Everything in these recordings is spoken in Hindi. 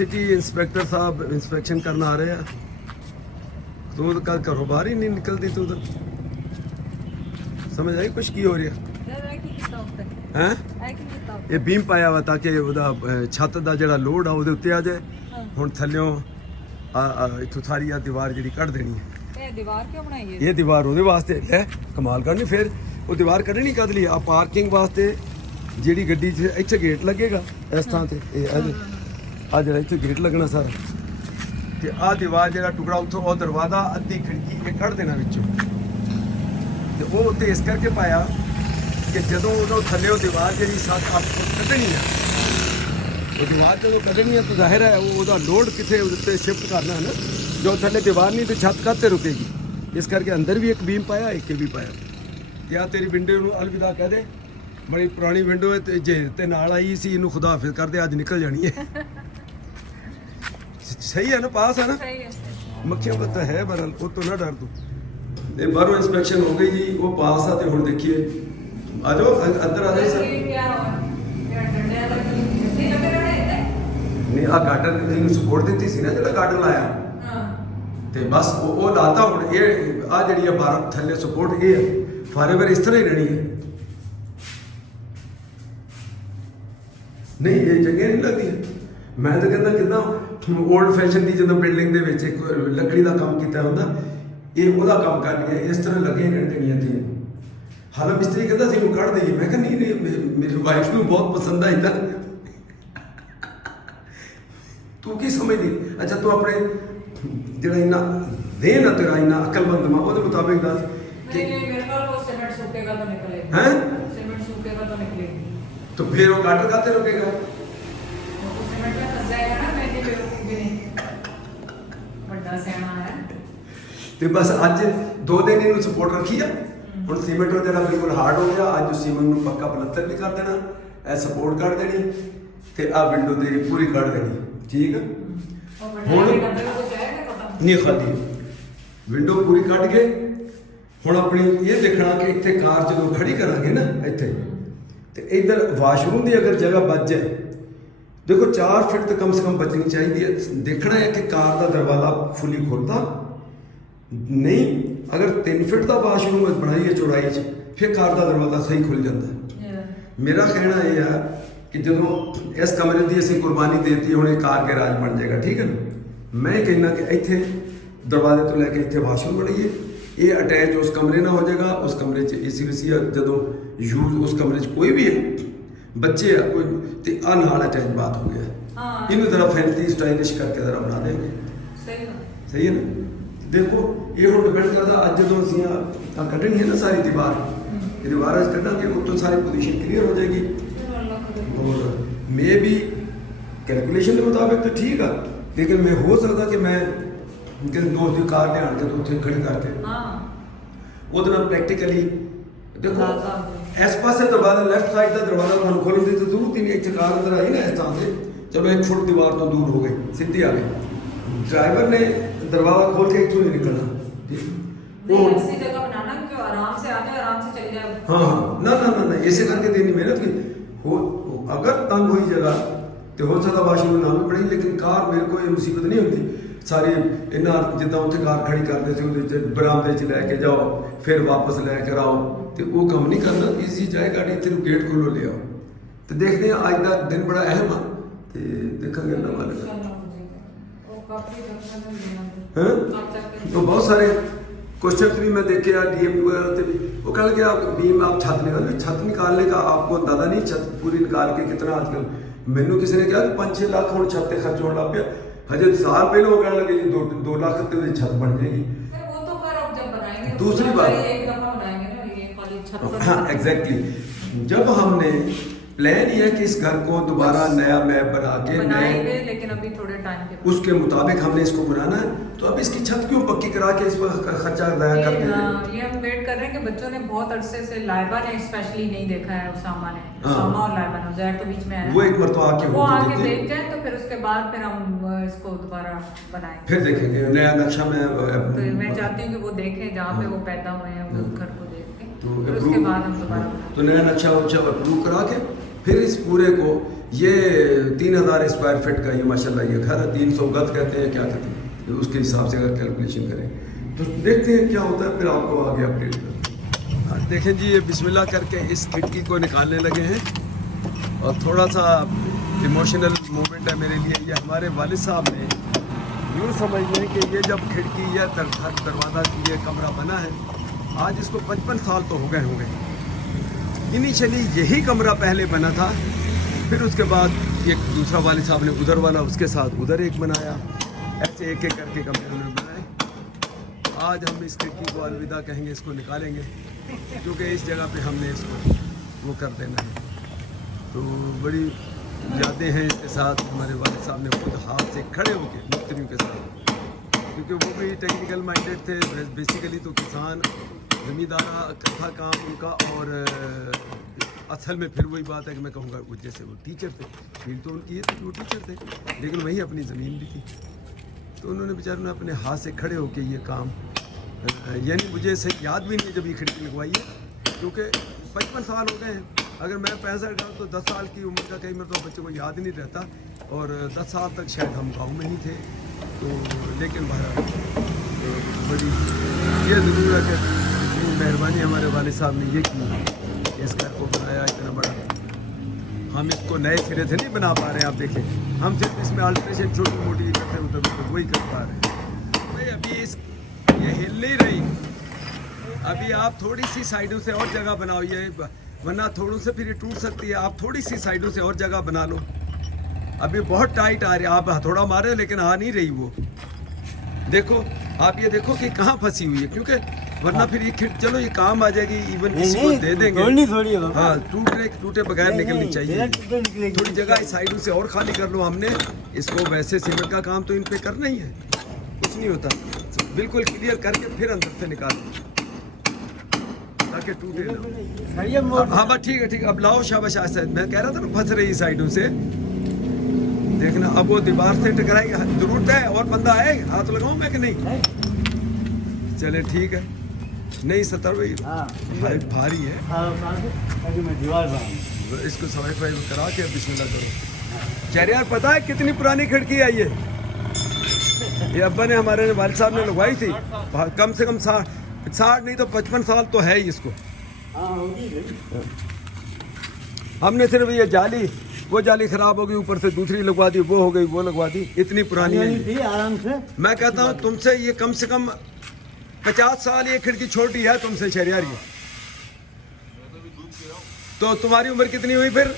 सिटी इंस्पेक्टर साहब इंस्पेक्शन करना आ रहे हैं। तू तो कल घरों बाहर ही नहीं निकलती, तू तो समझ आई कुछ की हो रही है? ये बीम पाया हुआ ताकि छत का जो लोड आ वो उत्ते आ जाए। हुण थल्लों इत्थों सारी दीवार जी कढ़ देनी है। ये दीवार वो वास्ते है कमाल करनी, फिर वो दीवार कढ़नी कद ली आ पार्किंग वास्ते जी गड्डी इत्थे गेट लगेगा इस थां ते आ जो इत्थे गेट लगना सारा ते आ दीवार जो टुकड़ा उतों और दरवाजा अद्धी खिड़की ये कढ़ देना विचों ते वो उत्ते इस करके पाया कि जदों उदों थल्ले दीवार जी 7-8 फुट कढ़नी है, वो दीवार जो कढ़नी है तो जाहिर है वो लोड कितने उत्ते शिफ्ट करना है ना, जो थल्ले दीवार नहीं तो छत कद रुकेगी। इस करके अंदर भी एक बीम पाया एक भी पाया। क्या तेरी विंडो नूं अलविदा कह दे, बड़ी पुरानी विंडो है जे ते नाल आई सी, इनू खुदा हाफिज कर दे, अज निकल जानी है। सही है ना, पास है ना, मक्खियों का तो है बरल, वो तो ना डर तू। बाहरों इंस्पेक्शन हो गई जी, वो पास है तो हुण देखिए आ जाओ अंदर आ जाओ सर। नहीं आ गार्डन ने सपोर्ट दी सी ना, जो गार्डन लाया ते बस वो लाता हुण ये आ जिहड़ी 12 थल्ले सपोर्ट ये फॉरएवर इस तरह ही रहनी है। नहीं ये जगह नहीं लगती है। मैं तो कहता कितना ओल्ड फैशन की जो बिल्डिंग के विच एक लकड़ी का काम किया होंदा, ये वह काम कर लिया इस तरह लगे रहनी थी। हालां मिस्त्री कहता सी कढ़ दईए, मैं कहा नहीं मेरी वाइफ को बहुत पसंद आई था। तू की समझदी? अच्छा तू अपने जो इन्ना देन है तेरा इन्ना अकलमंद मां वो मुताबिक दस कि हैं तो फिर वो गाटर खाते रुकेगा। तो बस अज 2 दिन इन सपोर्ट रखी है। हुण सीमेंट जो बिल्कुल हार्ड हो गया, अज सीमेंट में पक्का पलस्तर भी कर देना, ए सपोर्ट कर देनी ते आ विंडो तेरी पूरी कर देनी। ठीक है हुण नहीं खाली विंडो पूरी कट के हुण अपनी ये देखना कि इत्थे कार जो खड़ी करांगे ना इत्थे तो इधर वाशरूम की अगर जगह बच जाए, देखो 4 फीट तो कम से कम बचनी चाहिए है। देखना है कि कार का दरवाजा फुली खुलता नहीं, अगर 3 फीट का वाशरूम बनाइए चौड़ाई फिर कार का दरवाजा सही खुल जाता है। मेरा कहना यह है कि जो इस कमरे की असी कुर्बानी देती हूँ कार गैराज बन जाएगा। ठीक है ना, मैं कहना कि इत्थे दरवाजे तो लैके इत्थे वाशरूम बनाइए, ये अटैच उस कमरे ना हो जाएगा। उस कमरे एसी वीसी जो यूज उस कमरे कोई भी है बच्चे है कोई तो आ नाल अटैच बात हो गया। इन्हें जरा फैंसी स्टाइलिश करके जरा बना देंगे। सही है ना। देखो ये हम डिपेंड करता अज जो असी कढ़नी है ना सारी दीवार कढ़ांगे उतो सारी पोजीशन क्लीयर हो जाएगी। और मे भी कैलकुलेशन के मुताबिक तो ठीक है, लेकिन मैं हो सकता कि मैं किसी दोस्त की कार लिया के तो उत्थे खड़ी करके वो प्रैक्टिकली देखो इस पासे दरवाजा लेफ्ट साइड का दरवाजा तुहानूं खोलण की जरूरत ही नहीं। इत्थे कार अंदर आई ना इस थां से, चलो 1 फुट दीवार तो दूर हो गई, सीधी आ गई। ड्राइवर ने दरवाजा खोल के इत्थों नहीं निकलना। ऐसी जगह बनाना कि आराम से आ जाए, आराम से चले जाए। हाँ ना इसे करके देनी मेहनत की हो। अगर तंग हुई जगह तो हो सकता वाशरूम ना भी बनी, लेकिन कार मेरे को ये मुसीबत नहीं होती। सारी इन्ना जिदा उत्थे कार खड़ी करते थे बरामदे च लैके जाओ फिर वापस लैके आओ, तो वो काम नहीं करना। ईजी जाए गाड़ी इतने गेट खोलो ले आओ। तो देखते हैं अज का दिन बड़ा अहम है, तो देखा ना वाले तो बहुत सारे क्वेश्चन भी मैं देखे डीएम वगैरह से भी वो कह लगे आप बीम आप छत निकाल, छत निकालने का आपको अंदाजा नहीं, छत पूरी निकाल के कितना आजकल मैनू किसी ने कहा कि 5-6 लाख हम छत से खर्च होने लग पाया। हजे साल पहले वो कहने लगे जी 2 लाख की छत बन जाएगी। वो तो पर अब जब बनाएंगे दूसरी बात हाँ एग्जैक्टली, जब हमने प्लान ये है कि इस घर को दोबारा नया मैप बना के बनाएंगे, लेकिन अभी थोड़े टाइम के उसके मुताबिक हमने इसको बनाना है। तो अब इसकी छत क्यों पक्की करा के इस पर खर्चा ज़ाया कर दें? ये हम वेट कर रहे हैं कि बच्चों ने बहुत अरसे से लाइबा ने स्पेशली नहीं देखा है, उसामा ने उसामा और लाइबा ने ज़ैर तो बीच में आया, वो एक मरतबा वो आके देख जाए तो फिर उसके बाद फिर हम इसको दोबारा बनाएंगे, फिर देखेंगे नया नक्शा में। तो मैं चाहती हूँ कि वो देखें जहाँ पे वो पैदा हुए हैं उस घर को देख के, तो उसके बाद हम दोबारा तो नया नक्शा अप्रूव करा के फिर इस पूरे को ये 3000 स्क्वायर फीट का ये माशाल्लाह ये घर 300 गज कहते हैं क्या कहते हैं, उसके हिसाब से अगर कैलकुलेशन करें तो देखते हैं क्या होता है, फिर आपको आगे अपडेट करते हैं। देखें जी, ये बिस्मिल्लाह करके इस खिड़की को निकालने लगे हैं और थोड़ा सा इमोशनल मोमेंट है मेरे लिए। ये हमारे वालिद साहब ने यूँ समझ लें कि ये जब खिड़की या दरवाज़ा की ये कमरा बना है, आज इसको 55 साल तो हो गए होंगे। इनिशियली यही कमरा पहले बना था, फिर उसके बाद एक दूसरा वालिद साहब ने उधर वाला, उसके साथ उधर एक बनाया, ऐसे एक एक करके कमरे उन्होंने बनाए। आज हम इस खिड़की को अलविदा कहेंगे, इसको निकालेंगे क्योंकि इस जगह पे हमने इसको वो कर देना है। तो बड़ी यादें हैं इसके साथ। हमारे वालिद साहब ने खुद हाथ से खड़े होकर मिस्त्रियों के साथ, क्योंकि वो भी टेक्निकल माइंडेड थे बेसिकली, तो किसान ज़मींदार था काम उनका। और असल में फिर वही बात है कि मैं कहूँगा वो जैसे वो टीचर थे, फील्ड तो उनकी है तो वो टीचर थे, लेकिन वही अपनी ज़मीन भी थी। तो उन्होंने बेचारों ने अपने हाथ से खड़े होकर ये काम, यानी मुझे सही याद भी नहीं जब ये खिड़की लगवाई है, क्योंकि 55 साल हो गए हैं। अगर मैं 65 का तो 10 साल की उम्र का कई मतलब बच्चों को याद ही नहीं रहता, और 10 साल तक शायद हम गाँव में ही थे। तो लेकिन बहरहाल बड़ी ये ज़रूर है कि इतनी मेहरबानी हमारे वालिद साहब ने ये की, इस घर को बनाया इतना बड़ा। हम इसको नए सिरे से नहीं बना पा रहे हैं, आप देखें, हम सिर्फ इसमें अल्ट्रेशन छोटी मोटी करते होते तो वही कर पा रहे हैं। भाई अभी ये हिल नहीं रही, अभी आप थोड़ी सी साइडों से और जगह बनाओ, ये वरना थोड़ों से फिर ये टूट सकती है। आप थोड़ी सी साइडों से और जगह बना लो। अभी बहुत टाइट आ रही है, आप हथौड़ा मारे लेकिन आ नहीं रही वो। देखो आप ये देखो कि कहाँ फंसी हुई है, क्योंकि वरना फिर ये चलो ये काम आ जाएगी, इवन किसी को दे देंगे। हाँ, टूटे बगैर निकलनी चाहिए। थोड़ी जगह इस साइडों से और खाली कर लो। हमने इसको वैसे सीमेंट का काम तो इन पे करना ही है, कुछ नहीं होता, बिल्कुल क्लियर करके फिर अंदर से निकाल ताकि टूटे ना। हाँ बस ठीक है ठीक है, अब लाओ शाबाश। मैं कह रहा था ना फंस रही साइडों से, देखना अब वो दीवार से टकराएगी, जरूरत है और बंदा है, हाथ लगाऊं मैं कि नहीं? चले ठीक है, नहीं 70 भाई भारी है, इसको सफाई करा के बिस्मिल्लाह करो। चल यार, पता है कितनी पुरानी खिड़की है ये अब्बा ने हमारे वालिद साहब ने लगवाई थी, कम से कम 60 नहीं तो 55 साल तो है ही इसको। हमने सिर्फ ये जाली, वो जाली खराब हो गई, ऊपर से दूसरी लगवा दी, वो हो गई, वो लगवा दी, इतनी पुरानी है आराम से। मैं कहता हूँ तुमसे ये कम से कम 50 साल ये खिड़की छोटी है तुमसे शहरियार ये। तो तुम्हारी उम्र कितनी हुई फिर?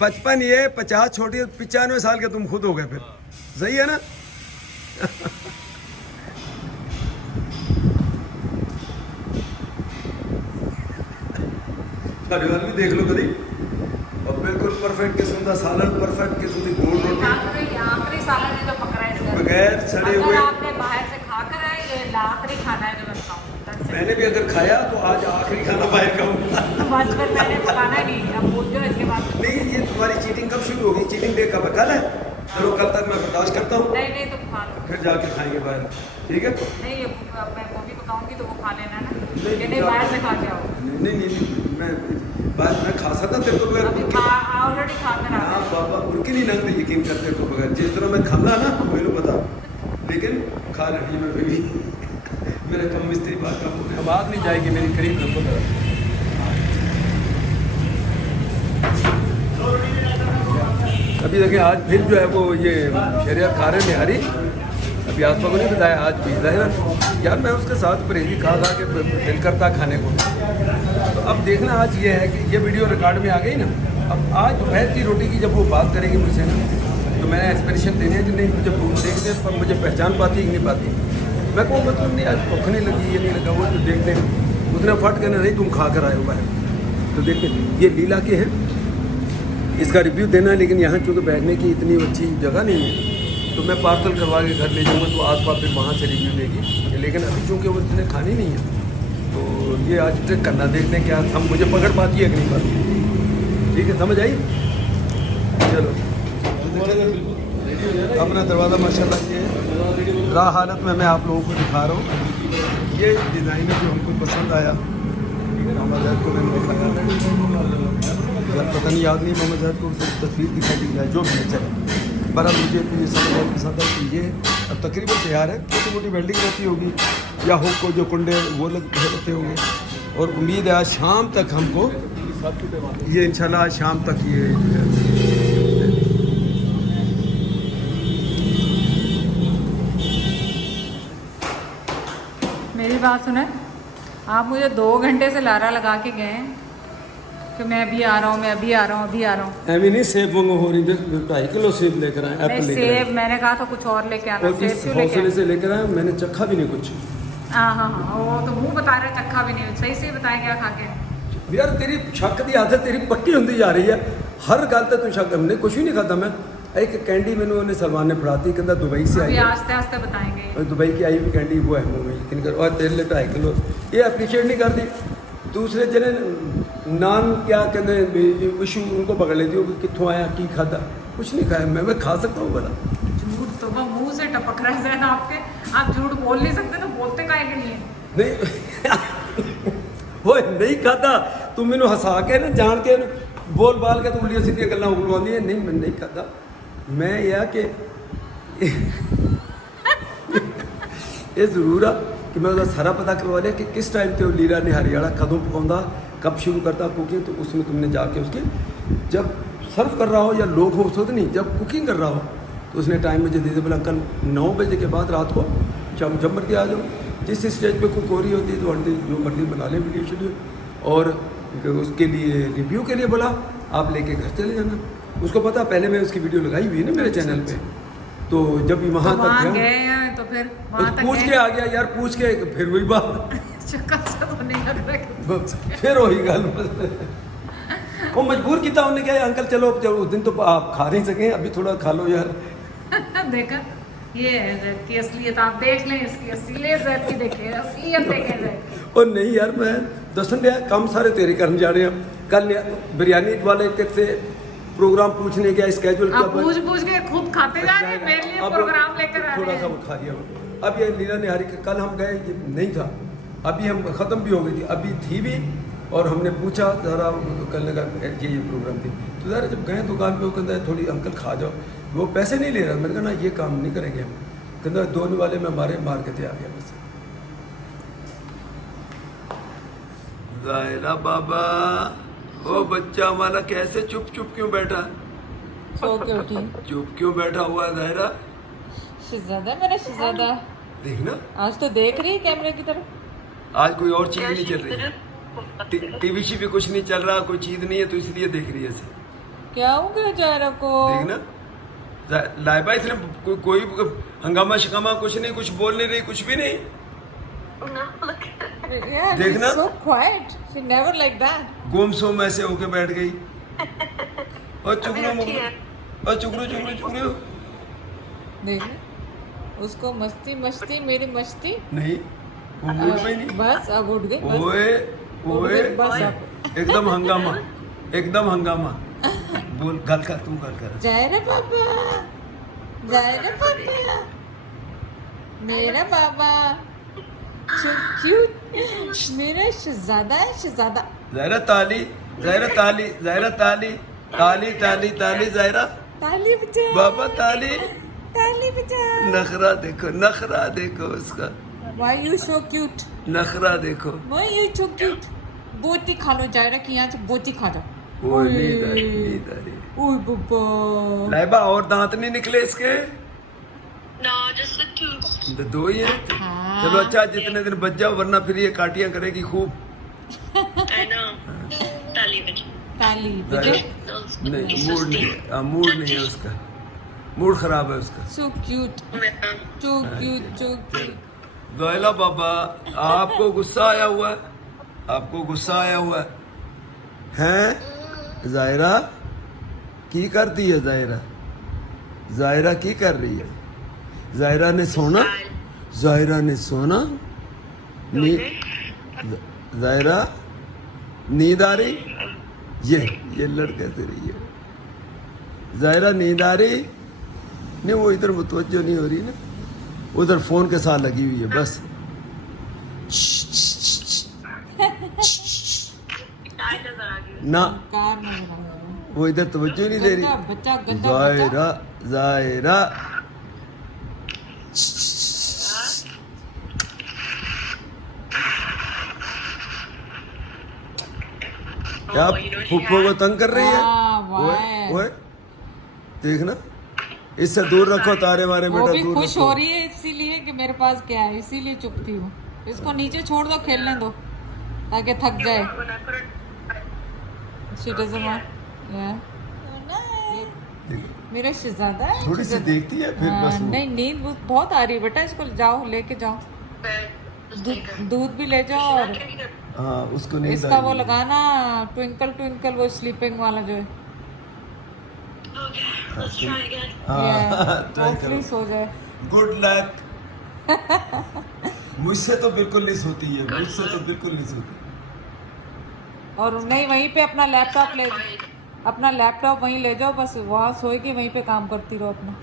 55, ये 50 छोटी, 95 साल के तुम खुद हो गए फिर, सही है ना? भी देख लो कभी, और बिल्कुल परफेक्ट किस्म का सालन, परफेक्ट किस्म की गोल रोटी, आखिरी सालन है तो पकड़ा है बगैर सड़े हुए। आपने बाहर से खाकर आए, ये आखिरी खाना है जो मैं बताऊं। मैंने भी अगर खाया तो आज आखिरी खाना बाहर का बस फिर मैंने पकाना नहीं, अब पूछ जो इसके बाद। नहीं, ये तुम्हारी चीटिंग कब शुरू होगी? चीटिंग डे कब? कल है? चलो कल तक मैं बर्दाश्त करता हूँ। नहीं तुम खा लो, फिर जाके खाएंगे बाहर, ठीक है? नहीं मैं वो भी पकाऊंगी तो वो खा लेना ना, नहीं बाहर से खा के आओ। नहीं मैं बाहर मैं खा सकता तेरे को बगैर ऑलरेडी खा कर हाँ बाबा, उनकी नहीं लगते यकीन करते को बगैर, जिस तरह मैं खाना ना मेरे को बता, लेकिन खा रही मैं भी मेरे कम मिस्त्री बात का हो गया, बात नहीं जाएगी मेरी करीब रखो। अभी देखिए आज फिर जो है वो ये शहरियार खा रहे निहारी, अभी आसपा को नहीं बताया, आज पिज़्ज़ा है ना यार, मैं उसके साथ परहेजी खा के दिल करता खाने को। तो अब देखना आज ये है कि ये वीडियो रिकॉर्ड में आ गई ना, अब आज दोपहर की रोटी की जब वो बात करेगी मुझसे ना, तो मैंने एक्सप्रेशन देने हैं कि नहीं मुझे भूख देखते पर मुझे पहचान पाती कि नहीं पाती। मैं कहूँ मतलब नहीं आज भूख नहीं लगी, ये नहीं लगा, वो तो देखते हैं। उसने फट कहना नहीं तुम खा कर आए हो बाहर। तो देखते ये लीला के हैं, इसका रिव्यू देना है, लेकिन यहाँ चूँकि बैठने की इतनी अच्छी जगह नहीं है तो मैं पार्सल करवा के घर ले जाऊँगा, तो आस-पास फिर वहाँ से रिव्यू देगी। लेकिन अभी चूँकि वो इसने खानी नहीं है तो ये आज ट्रिक करना, देखते हैं क्या हम मुझे पकड़ पाती है कि नहीं पाती। ठीक है, समझ आई? चलो अपना दरवाज़ा माशाल्लाह ये राह हालत में मैं आप लोगों को दिखा रहा हूँ। ये डिज़ाइन है जो हमको पसंद आया, हमारे को मैंने दिखाया। यार पता नहीं, याद नहीं, मोहम्मद जहर को तस्वीर दिखाई दी है जो भी है चले। बहरहाल मुझे तो ये सब बहुत पसंद है कि ये अब तकरीबन तैयार है, छोटी मोटी वेल्डिंग रहती होगी या हुक को जो कुंडे वो लगते होंगे, और उम्मीद है आज शाम तक हमको ये इंशाल्लाह आज शाम तक ये मेरी बात सुने, आप मुझे 2 घंटे से लारा लगा के गए हैं कि मैं अभी आ रहा हूँ, मैं अभी आ रहा हूँ, अभी आ रहा हूँ। ऐवी नहीं सेब वांगू हो रही, 2.5 किलो सेब लेकर आए, नहीं, एप्पल लेकर आए, सेब मैंने कहा था कुछ और लेके आना, और सेब इस क्यों लेके हौसले आए? से लेकर आए, मैंने चखा भी नहीं कुछ। हाँ, वो तो मुंह बता रहे, चक्का भी नहीं, सही से बताया क्या खा के। यार तेरी शक की आदत तेरी पक्की होती जा रही है, हर गल ते तू शक, हमने कुछ भी नहीं खाता। मैं एक कैंडी मैंने उन्हें सलमान ने फड़ाती, कहता दुबई से आई अभी है, आस्ते आस्ते बताएंगे। और दुबई की आई हुई कैंडी वो है, मुँह में यकीन कर, और तेरे लिए 2.5 किलो ये अप्रीशिएट नहीं करती। दूसरे जने नान क्या कहते विशु उनको पकड़ लेती हो कि कितों आया की खाता, कुछ नहीं खाया, मैं खा सकता हूँ भला। झूठ तो मुंह से टपक रहा है ज़रा आपके, आप झूठ बोल नहीं सकते तो बोलते काहे के लिए? नहीं वो नहीं खाता, तू मैनू हसा के ना जान के ना बोल बाल के तो उल्टियां सीधियां गल्लां उगलवांदी है, नहीं मैं नहीं खाता। मैं यह कि ये जरूर आ कि मैं उसका सारा पता करवा लिया कि किस टाइम पे वो लीरा निहारी वाला कदों पकाउंदा, कब शुरू करता कुकिंग, तो उसमें तुमने जाके उसके जब सर्व कर रहा हो या लोग हो उस वक्त नहीं, जब कुकिंग कर रहा हो तो उसने टाइम मुझे दे दे, बोला अंकल 9 बजे के बाद रात को जब मर्जी आ जाओ, जिस स्टेज पे कुक हो रही होती है तो आंटी जो मर्जी बना ले वीडियो शीडियो, और उसके लिए रिव्यू के लिए बोला आप लेके घर चले जाना। उसको पता पहले मैं उसकी वीडियो लगाई हुई है ना मेरे चैनल पे, तो जब भी वहाँ तक वहाँ गया गए हैं तो फिर वहाँ तक पूछ के आ गया यार, पूछ के फिर वही बात चक्का सा तो नहीं लग रहा। फिर वही गल वो मजबूर किया उन्हें, क्या अंकल चलो अब उस दिन तो आप खा नहीं सके, अभी थोड़ा खा लो यार। देखा, ये है ज़ैद की असलियत, आप देख लें इसकी असलियत, ज़ैद की देखें असलियत देखें ज़ैद की। और नहीं यार मैं दसन दिया काम सारे तेरे करने जा रहे हैं। कल बिरयानी वाले से प्रोग्राम पूछने गया, स्केड्यूल आप पूछ के खुद खाते जा रहे हैं, मेरे लिए प्रोग्राम लेकर आ थोड़ा रहे सा हैं। वो खा लिया। अब ये लीला निहारी के कल हम गए, ये नहीं था, अभी हम ख़त्म भी हो गई थी, अभी थी भी, और हमने पूछा ज़रा कल का ये प्रोग्राम थी, तो ज़रा जब गए दुकान पे वो कहता है थोड़ी अंकल खा जाओ, वो पैसे नहीं ले रहा। मैंने कहा ना ये काम नहीं करेंगे हम, कहता दोनों वाले में मार के थे आ गया बस। ज़ाहिरा बाबा ओ बच्चा हमारा कैसे चुप क्यों बैठा, सो के उठी, चुप क्यों बैठा हुआ है ज़ाहिरा? शहजादा मेरा शहजादा, देखना आज तो देख रही है कैमरे की तरफ। आज कोई और चीज़ नहीं चल रही, टीवी शीवी कुछ नहीं चल रहा, कोई चीज़ नहीं है तो इसलिए देख रही है इसे। क्या हो गया जायरा को? देखना लाइबा इसने कोई हंगामा शिकामा कुछ नहीं, कुछ बोल नहीं रही, कुछ भी नहीं। Yeah, देखना। so quiet. She never like that. गुमसुम ऐसे होके बैठ गई, और चुकरू देखना, उसको मस्ती मेरी मस्ती नहीं, वो मूड में ही नहीं। बस अब उठ गई, बस ओए बस अब। एकदम हंगामा बोल, गल कर तू गल कर। जायरा पापा, मेरा बाबा, so cute, मेरा शहजादा है, शहजादा। ज़ाहिरा ताली ज़ाहिरा ताली बजा बाबा ताली बजा। नखरा देखो उसका, Why you so cute? नखरा देखो। Why you so cute? बोती खा लो जायरा की, यहाँ से बोती खा जाओ। ओए नीदारी ओए बाबा, लाइबा और दांत नहीं निकले इसके? No, just the two. तो 2 ही है। हाँ। चलो अच्छा जितने दिन बच जाओ, वरना फिर ये काटियां करेगी खूब। I know. Tali baj. ताली बजे। Those नहीं मूड नहीं है उसका, मूड खराब है उसका। So cute, so cute. Zahira बाबा आपको गुस्सा आया हुआ है ज़ाहिरा की करती है? ज़ाहिरा की कर रही है? ज़ाहिरा ने सोना ज़ाहिरा नींद आ रही? ये लड़के से रही है ज़ाहिरा, नींद आ रही? नहीं वो इधर मुतवज्जो नहीं हो रही ना, उधर फोन के साथ लगी हुई है बस। ना कार नजर आ वो इधर तवज्जो नहीं दे गंदा रही। बच्चा, गंदा जायरा जायरा क्या Oh, you know she फुप्पो को had- तंग कर रही है? हाँ, ओए वाह। ओए देखना, इससे दूर रखो, तारे मारे वो बेटा भी दूर खुश रखो। हो रही है इसीलिए कि मेरे पास क्या है, इसीलिए चुप थी हूँ। इसको नीचे छोड़ दो, खेलने दो ताकि थक जाए। When I put her- She doesn't want- yeah. देखो, मेरा शहजादा है। थोड़ी सी शहजादा। देखती है फिर हाँ, बस वो। नहीं नींद बहुत आ रही है बेटा, इसको जाओ लेके जाओ, bed, just take her. दूध भी ले जाओ। She's और not getting her- हाँ उसको नहीं इसका वो लगाना ट्विंकल ट्विंकल, वो स्लीपिंग वाला जो है। Okay, let's try again. Hopefully सो जाए। Good luck. मुझसे तो बिल्कुल नहीं सोती है, मुझसे तो बिल्कुल नहीं सोती। और नहीं, वहीं पे अपना लैपटॉप ले, Fine. अपना लैपटॉप वहीं ले जाओ, बस वहाँ सोएगी, वहीं पे काम करती रहो अपना।